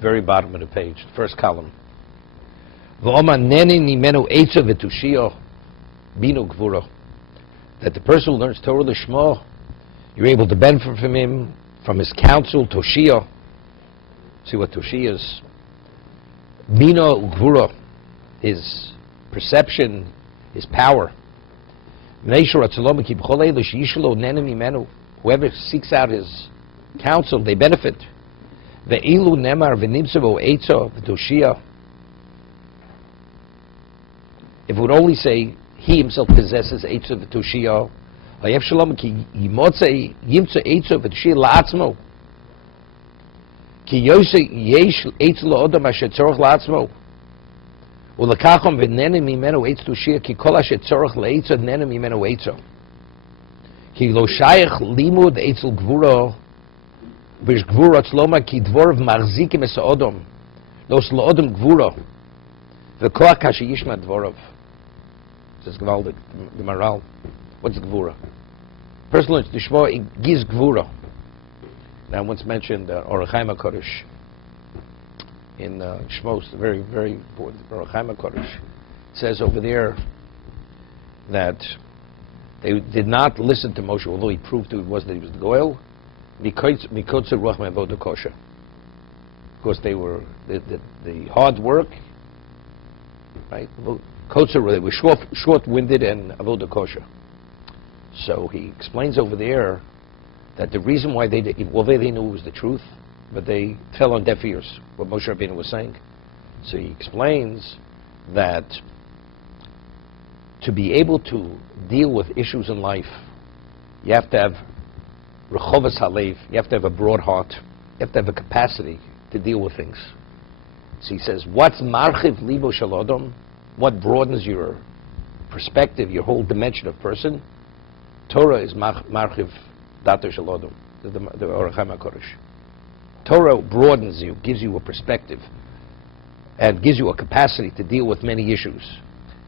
very bottom of the page, first column. That the person who learns Torah Lishma, you're able to benefit from him, from his counsel, Toshia. See what Toshia is? Bina Gvura, his perception, his power. Whoever seeks out his counsel, they benefit. If it would only say he himself possesses Eitza v'Toshia, ולקחם ונהנה ממנו עץ תושייה, כי כל אשר צורך לעצה נהנה ממנו עצה. כי לא שייך לימוד אצל גבורה, ויש גבורה אצלומה, כי דבורב מחזיקים את האדם, לא אצל האדם גבורה, וכוח כאשר ישמע דבורב. Das ist gewaltig, the Maharal. What's Gvura? Person learns to Shmo, it gives Gvura. Now, I once mentioned Orach Chaim HaKodesh in Shmos, very, very important. Orach Chaim HaKodesh says over there that they did not listen to Moshe, although he proved to it was that he was the Goel, mikotzer ruach me'avodah kosher. Because they were the hard work, right? They were short-winded and avodah kosher. So he explains over there that the reason why they knew it was the truth, but they fell on deaf ears, what Moshe Rabbeinu was saying. So he explains that to be able to deal with issues in life, you have to have rechovas halev, you have to have a broad heart, you have to have a capacity to deal with things. So he says, what's marchiv libo shel adam? What broadens your perspective, your whole dimension of person? Torah is marchiv dato shel adam, the Orach Chaim HaKodesh. Torah broadens you, gives you a perspective, and gives you a capacity to deal with many issues.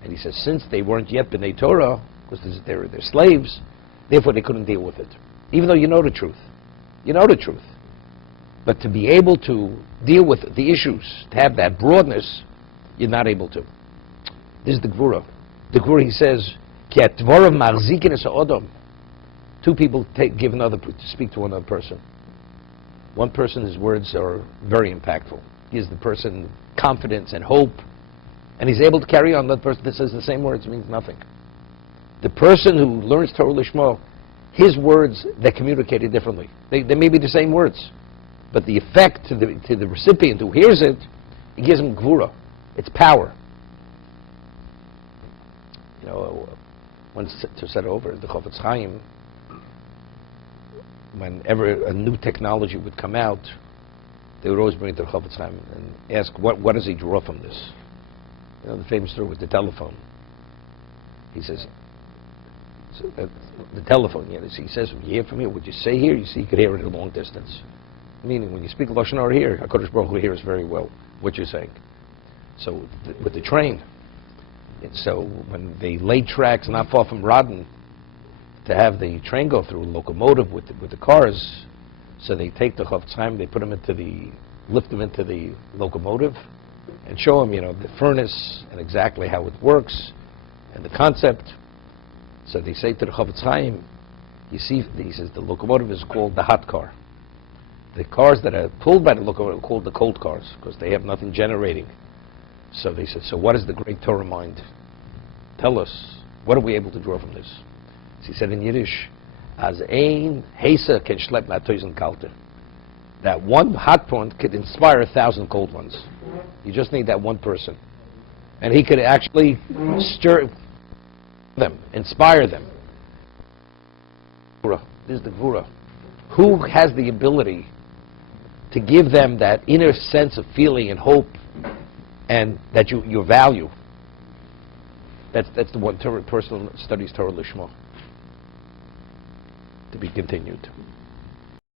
And he says, since they weren't yet B'nai Torah, because they're slaves, therefore they couldn't deal with it. Even though you know the truth. You know the truth. But to be able to deal with the issues, to have that broadness, you're not able to. This is the Gvura. The Gvura, he says, Ki atvorav Nezikin es ha'odam. Two people speak to another person. One person, his words are very impactful. Gives the person confidence and hope, and he's able to carry on. That person that says the same words means nothing. The person who learns Torah Lishma, his words, they're communicated differently. They may be the same words, but the effect to the recipient who hears it, it gives him Gvura. It's power. You know, once to set over the Chofetz Chaim, whenever a new technology would come out, they would always bring it to the Chofetz Chaim and ask, what does he draw from this? You know, the famous story with the telephone. He says, the telephone, he says, you hear from here, what you say here, you see, you could hear it at a long distance. Meaning, when you speak Lashon Hara here, HaKadosh Baruch Hu hears very well what you're saying. So, with the train, and so when they laid tracks not far from Rodden to have the train go through, a locomotive with the cars, so they take the Chofetz Chaim, they put them lift them into the locomotive, and show them, the furnace and exactly how it works, and the concept. So they say to the Chofetz Chaim, he says the locomotive is called the hot car. The cars that are pulled by the locomotive are called the cold cars, because they have nothing generating. So they said, so what is the great Torah mind? Tell us, what are we able to draw from this? So he said in Yiddish, as ein hesa ken shlep ma'toizen kalte. That one hot point could inspire 1,000 cold ones. You just need that one person. And he could actually stir them, inspire them. This is the Gvura. Who has the ability to give them that inner sense of feeling and hope and that you value? That's the one person studies Torah Lishma. To be continued.